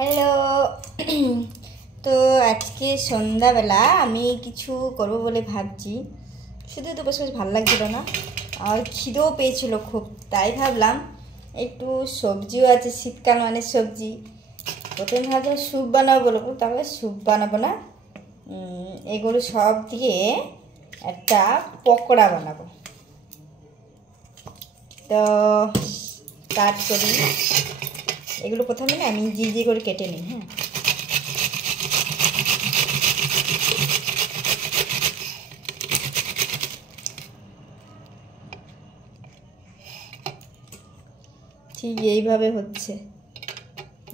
Hello. তো আজকে সন্ধ্যাবেলা আমি কিছু করব বলে ভাবছি, শুধু তো বসে বসে ভালো লাগছিল না, আর খিদেও পেয়েছিল খুব, তাই ভাবলাম একটু সবজিও আছে, শীতকাল মানে সবজি। প্রথমে ভাবছিলাম স্যুপ বানাবো বলবো, তারপরে স্যুপ বানাবো না, এগুলো সব দিয়ে একটা পকোড়া বানাবো। তো স্টার্ট করি। এগুলো প্রথমে না আমি জি করে কেটে নিই। হ্যাঁ, ঠিক এইভাবে হচ্ছে।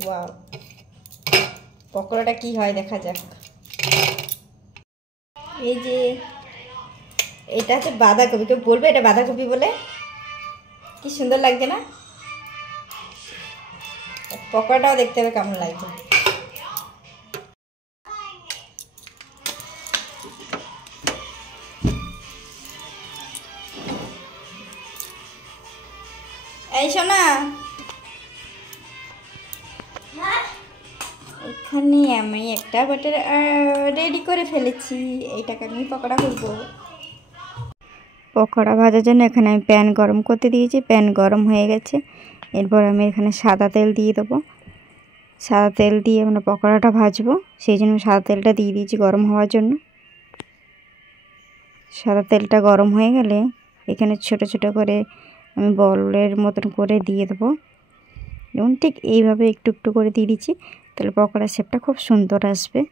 ওয়াও, পকোড়াটা কি হয় দেখা যাক। এই যে এটা হচ্ছে বাঁধাকপি, কেউ বলবে এটা বাঁধাকপি বলে? কি সুন্দর লাগছে না? পকোড়াটাও দেখতে হবে কেমন লাগছে। এই শোনা, এখানে আমি একটা বাটার রেডি করে ফেলেছি, এইটাকে আমি পকোড়া করবো। পকোড়া ভাজার জন্য এখানে আমি প্যান গরম করতে দিয়েছি, প্যান গরম হয়ে গেছে। এরপর আমি এখানে সাদা তেল দিয়ে দেবো। সাদা তেল দিয়ে আমরা পকোড়াটা ভাজবো, সেই জন্য সাদা তেলটা দিয়ে দিয়েছি গরম হওয়ার জন্য। সাদা তেলটা গরম হয়ে গেলে এখানে ছোট ছোট করে আমি বলের মতন করে দিয়ে দেবো, যেমন ঠিক এইভাবে একটু একটু করে দিয়ে দিচ্ছি, তাহলে পকোড়ার শেপটা খুব সুন্দর আসবে।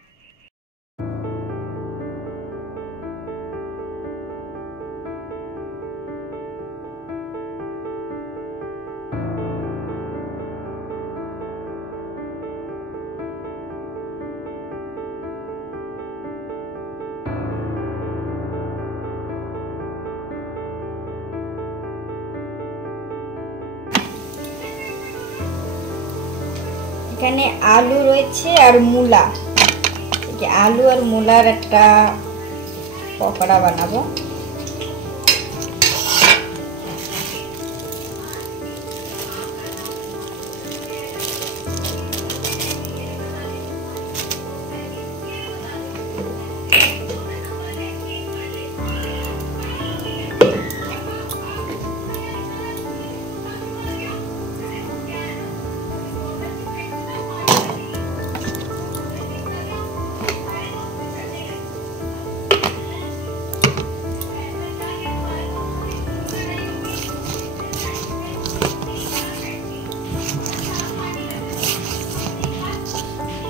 এখানে আলু রয়েছে আর মূলা, আলু আর মূলার একটা পকোড়া বানাবো।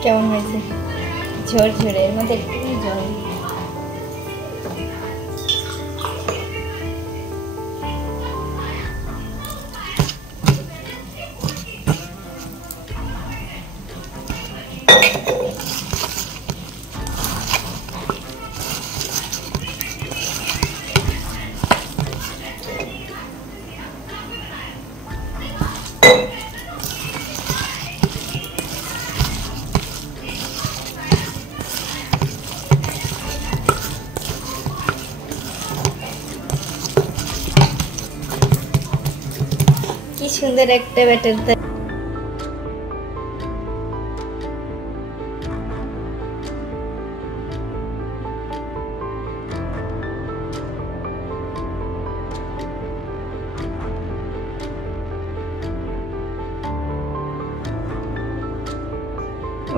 কেমন হয়েছে? ঝরঝরে, এর মধ্যে একটু জল। কি সুন্দর একটা ব্যাটার।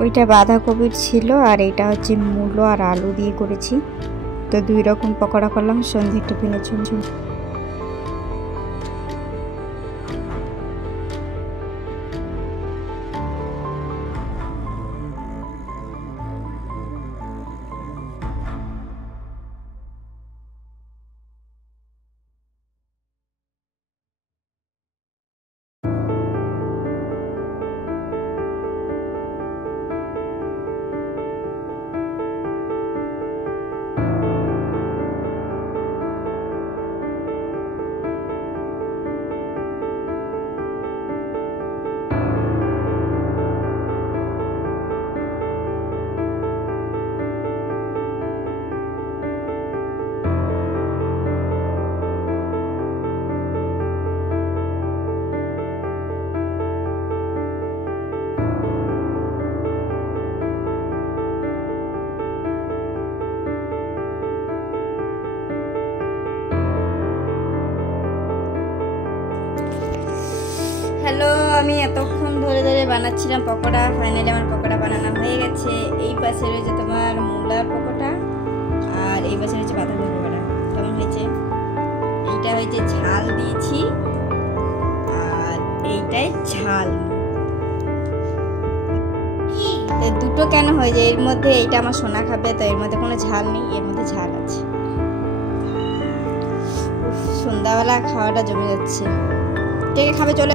ওইটা বাঁধাকপির ছিল, আর এটা হচ্ছে মূলো আর আলু দিয়ে করেছি। তো দুই রকম পকোড়া করলাম সন্ধ্যে টিফিনের জন্য। আমি এতক্ষণ ধরে ধরে বানাচ্ছিলাম পকোড়া, ফাইনালি আমার পকোড়া বানানো হয়ে গেছে। এই পাশে রয়েছে তোমার মূলার পকোড়া আর এই পাশে রয়েছে বাঁধাকপি পকোড়া। কেমন হয়েছে? এইটা হয়েছে ঝাল দিয়েছি আর এইটাই ঝাল। দুটো কেন হয়ে যায়? এর মধ্যে এইটা আমার সোনা খাবে, তো এর মধ্যে কোনো ঝাল নেই, এর মধ্যে ঝাল আছে। সন্ধ্যাবেলা খাওয়াটা জমে যাচ্ছে। কে খাবে চলে